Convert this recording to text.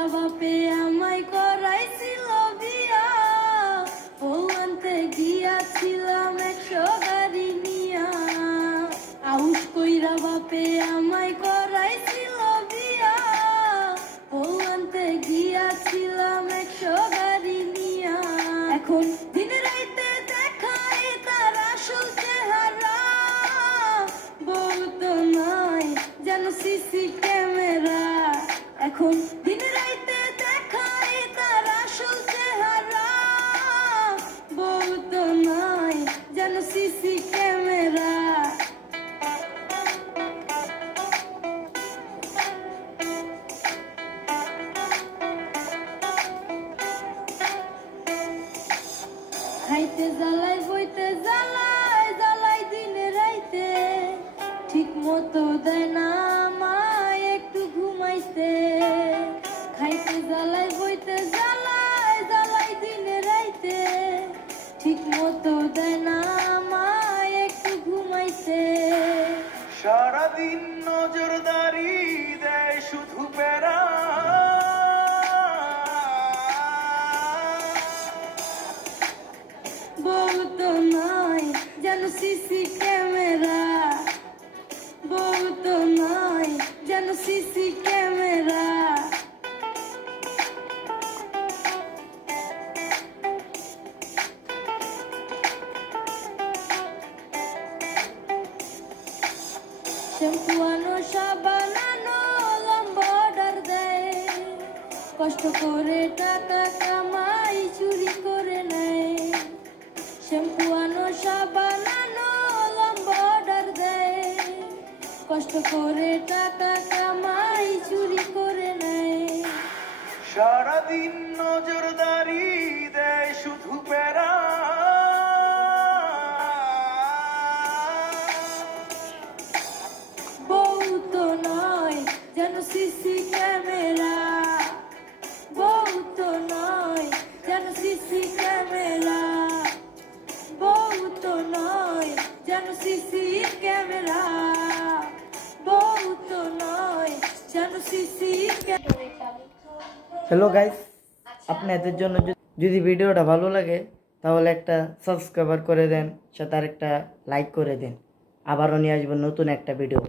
কইরা বাপে আমায় করাইছিল বিয়া, বউ আনতে গিয়াছিলাম 100 গাড়ি নিয়া। আউশ কইরা বাপে আমায় করাইছিল বিয়া, বউ আনতে গিয়াছিলাম 100 গাড়ি নিয়া। এখন দিন রাইতে দেখায় তার আসল চেহারা, বউ তো নাই যেন সিসি ক্যামেরা। এখন দিন রাইতে দেখায় তার আসল চেহারা, বউ তো নাই যেন সিসি ক্যামেরা। খাইতে জ্বালাই বইতে জ্বালাই জ্বালাই দিনে রাইতে, ঠিক মতো দেয় না আমায় একটু ঘুমাইতে। খাইতে জ্বালাই বইতে জ্বালাই জ্বালাই দিনে রাইতে, ঠিক মতো দেয় না আমায় একটু ঘুমাইতে। সারাদিন নজরদারি দেয় শুধু প্যারা, বউ তো নাই যেন সিসি ক্যামেরা, বউ তো নাই যেন সিসি ক্যামেরা। শ্যাম্পু আনো সাবান আনো লম্বা অর্ডার দেয়, কষ্ট করে টাকা কামাই চুরি করে নেয়। শ্যাম্পু আনো সাবান আনো লম্বা অর্ডার দেয়, কষ্ট করে টাকা কামাই চুরি করে নেয়। সারাদিন নজরদারি দেয় শুধু প্যারা, বউ তো নয় যেন সিসি ক্যামেরা, বউ তো নয় যেন সিসি ক্যামেরা, বউ তো নয় যেন সিসি ক্যামেরা, বউ তো নয় যেন সিসি ক্যামেরা। হ্যালো গাইস, আপনাদের জন্য যদি ভিডিওটা ভালো লাগে তাহলে একটা সাবস্ক্রাইবার করে দেন, সাথে আর একটা লাইক করে দেন। আবারও নিয়ে আসবো নতুন একটা ভিডিও।